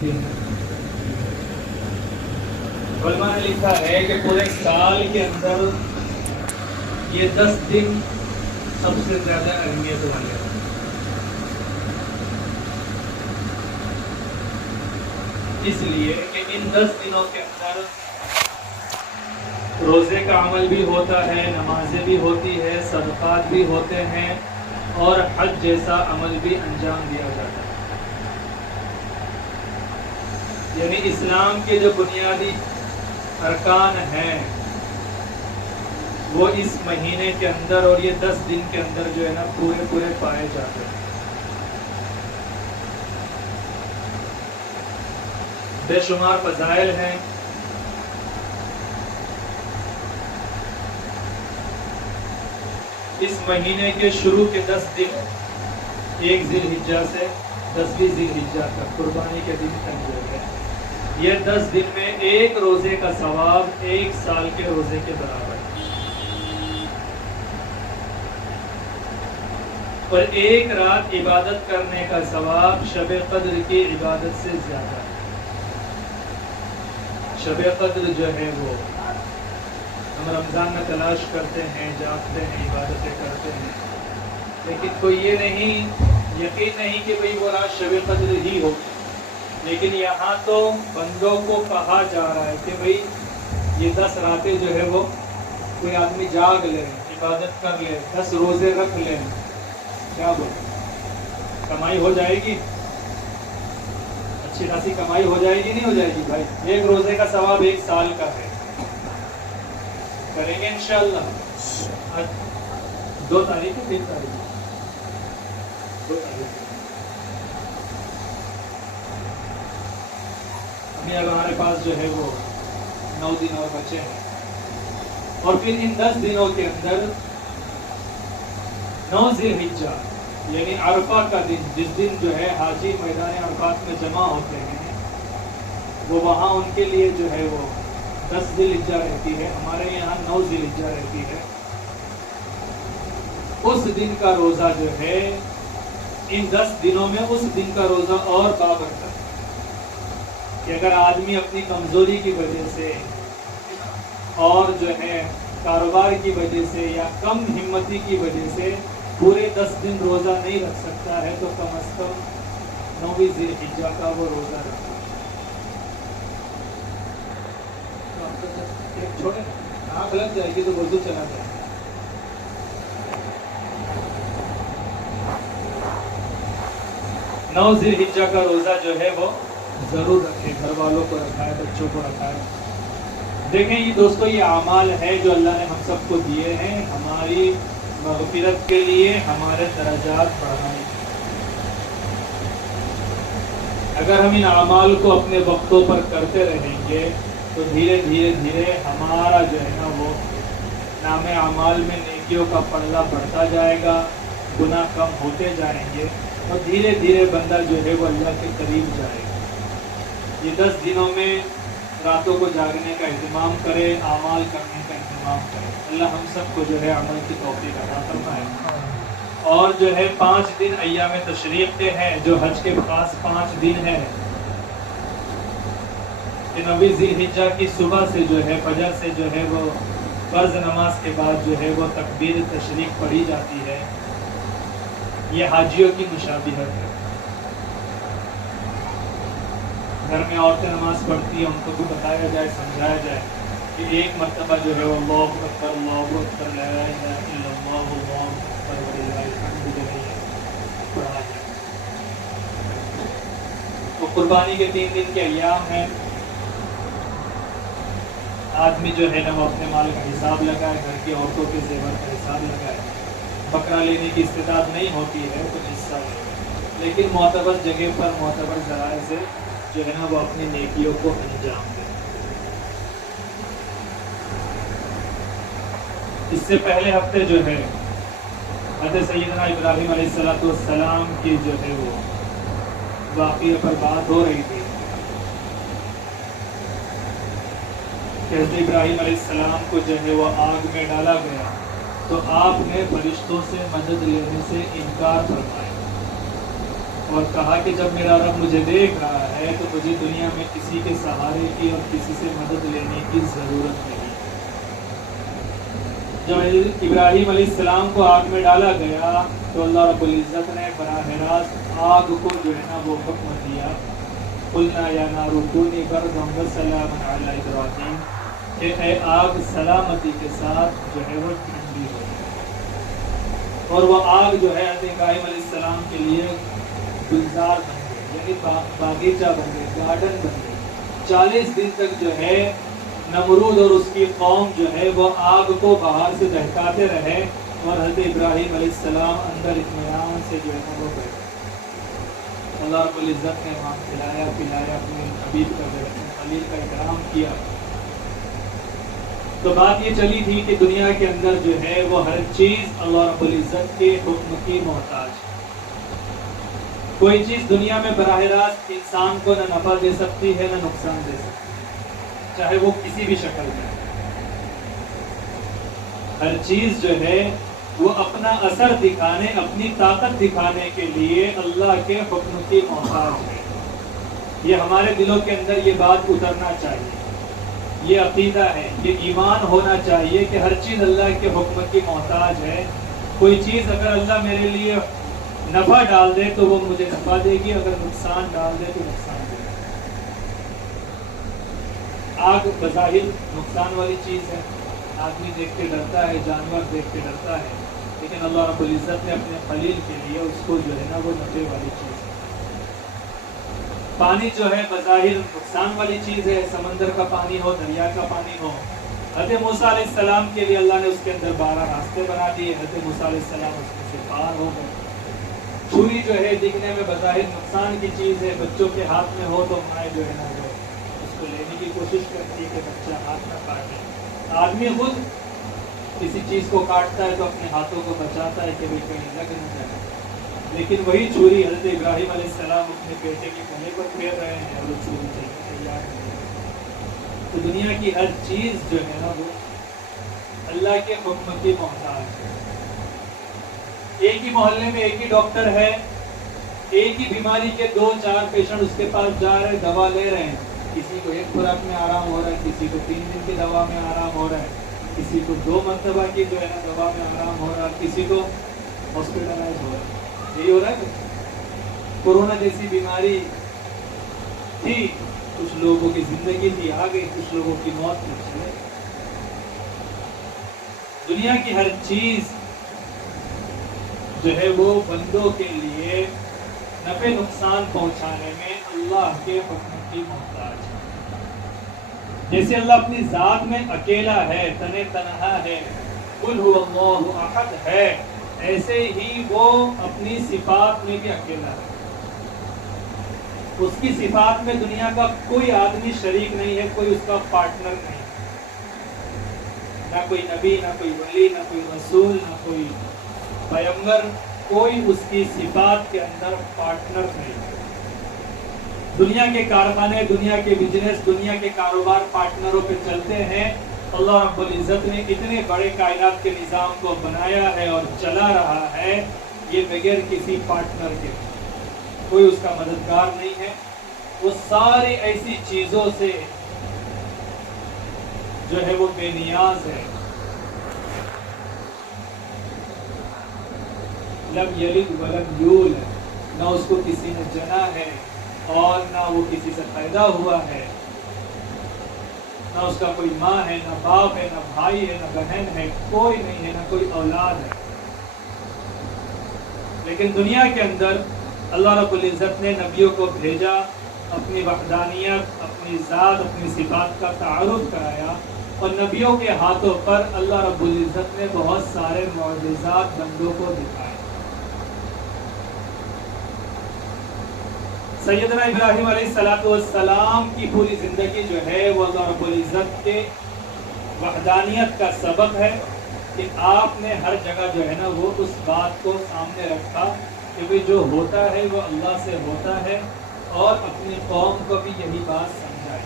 دن۔ علماء نے لکھا ہے کہ پورے سال کے اندر یہ 10 دن سب سے زیادہ اہمیت والے ہیں۔ اس لیے کہ ان 10 دنوں کے اندر روزے کا عمل بھی ہوتا ہے، نمازیں بھی ہوتی ہے، صدقات بھی ہوتے ہیں، اور حج جیسا عمل بھی انجام دیا جاتا ہے۔ یعنی اسلام کے جو بنیادی ارکان ہیں وہ اس مہینے کے اندر اور یہ 10 دن کے اندر جو ہے نا پورے پائے جاتے ہیں۔ بے شمار فضائل ہیں۔ اس مہینے کے شروع کے 10 دن، 1 ذی الحجہ سے 10ویں ذی الحجہ تک، قربانی کے دن تک جو ہے، یہ 10 دن میں ایک روزے کا ثواب 1 سال کے روزے کے برابر ہے، اور 1 رات عبادت کرنے کا ثواب شب قدر کی عبادت سے زیادہ ہے۔ شب قدر جو ہے وہ ہم رمضان میں تلاش کرتے ہیں، جاگتے ہیں، عبادتیں کرتے ہیں، لیکن کوئی یہ نہیں، یقین نہیں کہ بھئی وہ رات شب قدر ہی ہو۔ لیکن یہاں تو بندوں کو کہا جا رہا ہے کہ بھئی یہ 10 راتیں جو ہے وہ کوئی آدمی جاگ لے، عبادت کر لے، 10 روزے رکھ لے، کیا بولے، کمائی ہو جائے گی، اچھی خاصی کمائی ہو جائے گی، نہیں ہو جائے گی بھائی؟ 1 روزے کا ثواب 1 سال کا ہے۔ کریں گے انشاءاللہ؟ آج 2 تاریخ ہے، 3 تاریخ، 2 تاریخ۔ ابھی اب ہمارے پاس جو ہے وہ 9 دن اور بچے ہیں، اور پھر ان 10 دنوں کے اندر 9 ذی الحجہ یعنی عرفہ کا دن، جس دن جو ہے حاجی میدان عرفات میں جمع ہوتے ہیں، وہ وہاں ان کے لیے جو ہے وہ 10 ذی الحجہ رہتی ہے، ہمارے یہاں 9 ذی الحجہ رہتی ہے۔ اس دن کا روزہ جو ہے، ان 10 دنوں میں اس دن کا روزہ اور بابرکت ہے کہ اگر آدمی اپنی کمزوری کی وجہ سے اور جو ہے کاروبار کی وجہ سے یا کم ہمتی کی وجہ سے پورے 10 دن روزہ نہیں رکھ سکتا ہے، تو کم از کم 9ویں ذی الحجہ کا وہ روزہ رکھے۔ چھوٹے آنکھ لگ جائے گی تو وضو چلا جائے گا۔ 9 ذی الحجہ کا روزہ جو ہے وہ ضرور رکھے، گھر والوں کو رکھائے، بچوں کو رکھائے۔ دیکھیں یہ دوستو، یہ اعمال ہے جو اللہ نے ہم سب کو دیے ہیں ہماری مغفرت کے لیے، ہمارے درجات بڑھانے کے لیے۔ اگر ہم ان اعمال کو اپنے وقتوں پر کرتے رہیں گے تو دھیرے دھیرے ہمارا جو ہے نا وہ نام اعمال میں نیکیوں کا پلہ بڑھتا جائے گا، گناہ کم ہوتے جائیں گے، اور دھیرے دھیرے بندہ جو ہے وہ اللہ کے قریب جائے گا۔ یہ 10 دنوں میں راتوں کو جاگنے کا اہتمام کرے، اعمال کرنے کا اہتمام کرے۔ اللہ ہم سب کو جو ہے عمل کی توفیق عطا فرمائے۔ اور جو ہے 5 دن ایام تشریق کے ہیں، جو حج کے خاص 5 دن ہیں، کہ 9ویں ذی الحجہ کی صبح سے جو ہے، فجر سے جو ہے وہ فرض نماز کے بعد جو ہے وہ تکبیر تشریق پڑھی جاتی ہے، یہ حاجیوں کی مشابہت ہے۔ گھر میں عورتیں نماز پڑھتی ہیں، ان کو بھی بتایا جائے، سمجھایا جائے کہ 1 مرتبہ جو ہے وہ اللہ اکبر لا الہ الا اللہ اکبر وللہ الحمد جو ہے پڑھا جائے۔ تو قربانی کے 3 دن کے ایام ہیں، آدمی جو ہے نا وہ اپنے مال کا حساب لگائے، گھر کی عورتوں کے زیور کا حساب لگائے۔ بکرا لینے کی استطاعت نہیں ہوتی ہے تو حصہ لے، لیکن معتبر جگہ پر معتبر ذرائع سے جو ہے نا وہ اپنی نیکیوں کو انجام دے۔ اس سے پہلے ہفتے جو ہے حضرت سیدنا ابراہیم علیہ السلام کی جو ہے وہ واقعے پر بات ہو رہی تھی کہ حضرت ابراہیم علیہ السلام کو جو ہے وہ آگ میں ڈالا گیا تو آپ نے فرشتوں سے مدد لینے سے انکار فرمایا۔ اور کہا کہ جب میرا رب مجھے دیکھ رہا ہے تو مجھے دنیا میں کسی کے سہارے کی اور کسی سے مدد لینے کی ضرورت نہیں۔ جب ابراہیم علیہ السلام کو آگ میں ڈالا گیا تو اللہ رب العزت نے براہ راست آگ کو جو ہے نا وہ حکم دیا، قلنا یا نار کونی بردا وسلاما علی ابراہیم، کہ اے آگ سلامتی کے ساتھ جو ہے وہ ٹھنڈی ہو گئی۔ اور وہ آگ جو ہے حضرت ابراہیم علیہ السلام کے لیے گلزار بن گئی، یعنی باغیچہ بن گئی، گارڈن بن گئی۔ 40 دن تک جو ہے نمرود اور اس کی قوم جو ہے وہ آگ کو باہر سے دہکاتے رہے اور حضرت ابراہیم علیہ السلام اندر اطمینان سے جو ہے نا وہ بیٹھے۔ اللہ رب العزت نے وہاں کھلایا پلایا، اپنے حبیب کا خلیل کا اکرام کیا۔ تو بات یہ چلی تھی کہ دنیا کے اندر جو ہے وہ ہر چیز اللہ رب العزت کے حکم کی محتاج ہے۔ کوئی چیز دنیا میں براہ راست انسان کو نہ نفع دے سکتی ہے نہ نقصان دے سکتی ہے، چاہے وہ کسی بھی شکل میں۔ ہر چیز جو ہے وہ اپنا اثر دکھانے، اپنی طاقت دکھانے کے لیے اللہ کے حکم کی محتاج ہے۔ یہ ہمارے دلوں کے اندر یہ بات اترنا چاہیے، یہ عقیدہ ہے، یہ ایمان ہونا چاہیے کہ ہر چیز اللہ کے حکم کی محتاج ہے۔ کوئی چیز اگر اللہ میرے لیے نفع ڈال دے تو وہ مجھے نفع دے گی، اگر نقصان ڈال دے تو نقصان دے گی۔ آگ بظاہر نقصان والی چیز ہے، آدمی دیکھ کے ڈرتا ہے، جانور دیکھ کے ڈرتا ہے، لیکن اللہ رب العزت نے اپنے خلیل کے لیے اس کو جو ہے نا وہ نفع والی چیز ہے۔ پانی جو ہے بظاہر نقصان والی چیز ہے، سمندر کا پانی ہو، دریا کا پانی ہو۔ حضرت موسیٰ علیہ السلام کے لیے اللہ نے اس کے اندر 12 راستے بنا دیے، حضرت موسیٰ علیہ السلام اس میں سے پار ہو گئے۔ چھری جو ہے دکھنے میں بظاہر نقصان کی چیز ہے، بچوں کے ہاتھ میں ہو تو مائیں جو ہے نا وہ اس کو لینے کی کوشش کرتی ہے کہ بچہ ہاتھ نہ کاٹے۔ آدمی خود کسی چیز کو کاٹتا ہے تو اپنے ہاتھوں کو بچاتا ہے کہ بھی کہیں لگ نہ جائے، لیکن وہی چھری حضرت ابراہیم علیہ السلام اپنے بیٹے کے گلے پر پھیر رہے ہیں اور وہ چھری تیار ہے۔ تو دنیا کی ہر چیز جو ہے نا وہ اللہ کے حکم کی محتاج ہے۔ ایک ہی محلے میں ایک ہی ڈاکٹر ہے، ایک ہی بیماری کے 2-4 پیشنٹ اس کے پاس جا رہے ہیں، دوا لے رہے ہیں، کسی کو 1 خوراک میں آرام ہو رہا ہے، کسی کو 3 دن کی دوا میں آرام ہو رہا ہے، کسی کو 2 مرتبہ کی جو ہے نا دوا میں آرام ہو رہا ہے، کسی کو ہاسپٹلائز ہو رہا ہے۔ یہی ہو رہا ہے۔ کورونا جیسی بیماری تھی، کچھ لوگوں کی زندگی تھی آ گئی، کچھ لوگوں کی موت میں چلے۔ دنیا کی ہر چیز جو ہے وہ بندوں کے لیے نفع نقصان پہنچانے میں اللہ کے حکم کی محتاج ہے۔ جیسے اللہ اپنی ذات میں اکیلا ہے، تنے تنہا ہے، قل هو اللہ احد ہے، ایسے ہی وہ اپنی صفات میں بھی اکیلا ہے۔ اس کی صفات میں دنیا کا کوئی آدمی شریک نہیں ہے، کوئی اس کا پارٹنر نہیں، نہ کوئی نبی، نہ کوئی ولی، نہ کوئی رسول، نہ کوئی پیغمبر، کوئی اس کی صفات کے اندر پارٹنر نہیں۔ دنیا کے کارخانے، دنیا کے بزنس، دنیا کے کاروبار پارٹنروں پہ چلتے ہیں۔ اللہ رب العزت نے اتنے بڑے کائنات کے نظام کو بنایا ہے اور چلا رہا ہے، یہ بغیر کسی پارٹنر کے، کوئی اس کا مددگار نہیں ہے۔ وہ ساری ایسی چیزوں سے جو ہے وہ بے نیاز ہے۔ لم یلد ولم یولد، نہ اس کو کسی نے جنا ہے اور نہ وہ کسی سے پیدا ہوا ہے، نہ اس کا کوئی ماں ہے، نہ باپ ہے، نہ بھائی ہے، نہ بہن ہے، کوئی نہیں ہے، نہ کوئی اولاد ہے۔ لیکن دنیا کے اندر اللہ رب العزت نے نبیوں کو بھیجا، اپنی وحدانیت، اپنی ذات، اپنی صفات کا تعارف کرایا، اور نبیوں کے ہاتھوں پر اللہ رب العزت نے بہت سارے معجزات بندوں کو دکھائے۔ سیدنا ابراہیم علیہ السلام کی پوری زندگی جو ہے وہ اللہ رب العزت کے وحدانیت کا سبق ہے کہ آپ نے ہر جگہ جو ہے نا وہ اس بات کو سامنے رکھا کہ بھی جو ہوتا ہے وہ اللہ سے ہوتا ہے، اور اپنی قوم کو بھی یہی بات سمجھائے۔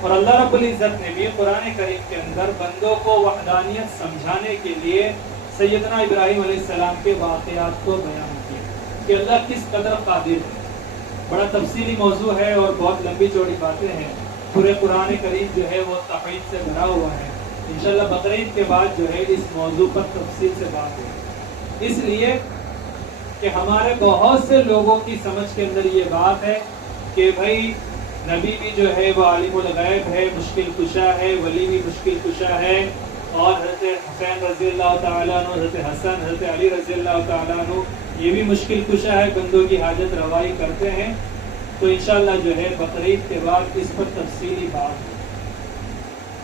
اور اللہ رب العزت نے بھی قرآن کریم کے اندر بندوں کو وحدانیت سمجھانے کے لیے سیدنا ابراہیم علیہ السلام کے واقعات کو بیان کیا۔ کہ اللہ کس قدر قادر ہے. بڑا تفصیلی موضوع ہے اور بہت لمبی چوڑی باتیں ہیں. پورے قرآن کریم جو ہے وہ توحید سے بھرا ہوا ہے. انشاءاللہ بقرعید کے بعد جو ہے اس موضوع پر تفصیل سے بات ہے، اس لیے کہ ہمارے بہت سے لوگوں کی سمجھ کے اندر یہ بات ہے کہ بھائی نبی بھی جو ہے وہ عالم الغیب ہے، مشکل کشا ہے، ولی بھی مشکل کشا ہے، اور حضرت حسین رضی اللہ تعالیٰ عنہ، حضرت حسن، حضرت علی رضی اللہ تعالیٰ عنہ یہ بھی مشکل کشا ہے، بندوں کی حاجت روائی کرتے ہیں. تو انشاءاللہ جو ہے بقرعید کے بعد اس پر تفصیلی بات ہے،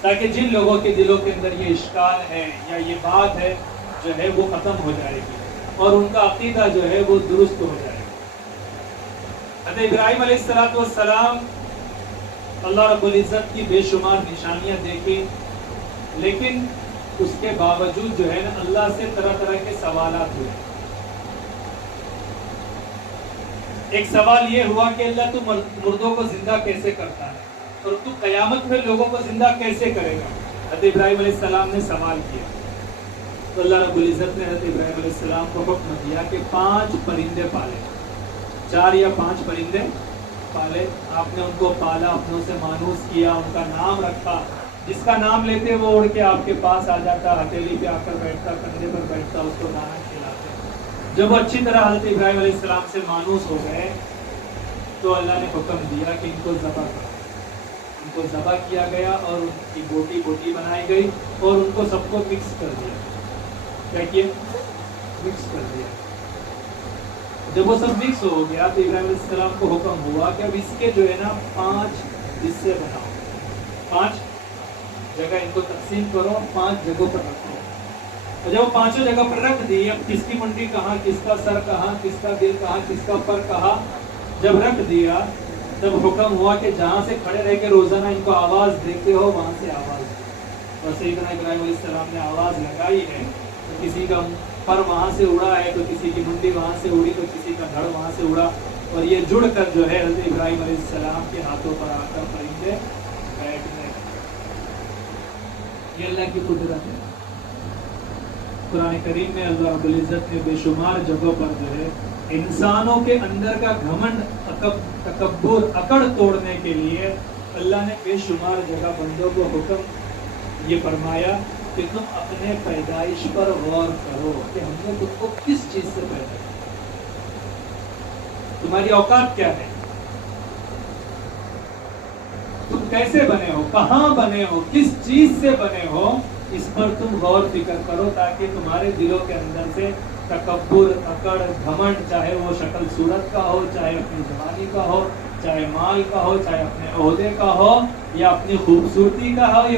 تاکہ جن لوگوں کے دلوں کے اندر یہ اشکال ہے یا یہ بات ہے جو ہے وہ ختم ہو جائے گی اور ان کا عقیدہ جو ہے وہ درست ہو جائے گا. حضرت ابراہیم علیہ السلام اللہ رب العزت کی بے شمار نشانیاں دیکھی، لیکن اس کے باوجود جو ہے نا اللہ سے طرح طرح کے سوالات ہوئے. ایک سوال یہ ہوا کہ اللہ تو مردوں کو زندہ کیسے کرتا ہے اور تو قیامت میں لوگوں کو زندہ کیسے کرے گا؟ حضرت ابراہیم علیہ السلام نے سوال کیا تو اللہ رب العزت نے حضرت ابراہیم علیہ السلام کو حکم دیا کہ 5 پرندے پالے، 4 یا 5 پرندے پالے. آپ نے ان کو پالا، اپنوں سے مانوس کیا، ان کا نام رکھا. جس کا نام لیتے وہ اڑ کے آپ کے پاس آ جاتا، ہتھیلی پہ آ کر بیٹھتا، کندھے پر بیٹھتا، اس کو دانا کھلاتے. جب وہ اچھی طرح حضرت ابراہیم علیہ السلام سے مانوس ہو گئے تو اللہ نے حکم دیا کہ ان کو ذبح کرو. ان کو ذبح کیا گیا اور ان کی بوٹی بوٹی بنائی گئی اور ان کو سب کو مکس کر دیا. کیا کیا؟ مکس کر دیا. جب وہ سب مکس ہو گیا تو ابراہیم علیہ السلام کو حکم ہوا کہ اب اس کے جو ہے نا 5 حصے بناؤ، 5 جگہ ان کو تقسیم کرو، 5 جگہوں پر رکھو. اور جب وہ 5 جگہ پر رکھ دی، اب کس کی منڈی کہاں، کس کا سر کہاں، کس کا دل کہاں، کس کا پر کہاں، جب رکھ دیا تب حکم ہوا کہ جہاں سے کھڑے رہ کے روزانہ ان کو آواز دیتے ہو وہاں سے آواز دو. اور سیدنا ابراہیم علیہ السلام نے آواز لگائی ہے تو کسی کا پر وہاں سے اڑا ہے، تو کسی کی منڈی وہاں سے اڑی، تو کسی کا دھڑ وہاں سے اڑا، اور یہ جڑ کر جو ہے حضرت ابراہیم علیہ السلام کے ہاتھوں پر آ کر پرندے بیٹھ گئے. یہ اللہ کی قدرت ہے. قرآن کریم میں اللہ رب العزت نے بے شمار جگہوں پر جو ہے انسانوں کے اندر کا گھمنڈ، تکبر، اکڑ توڑنے کے لیے اللہ نے بے شمار جگہ بندوں کو حکم یہ فرمایا کہ تم اپنے پیدائش پر غور کرو کہ ہم نے تم کو کس چیز سے پیدا کیا، تمہاری اوقات کیا ہے، تم کیسے بنے ہو، کہاں بنے ہو، کس چیز سے بنے ہو. اس پر تم غور فکر کرو تاکہ تمہارے دلوں کے اندر سے تکبر، اکڑ، گھمنڈ، چاہے وہ شکل صورت کا ہو، چاہے اپنی جوانی کا ہو، چاہے مال کا ہو، چاہے اپنے عہدے کا ہو، یا اپنی خوبصورتی کا ہو،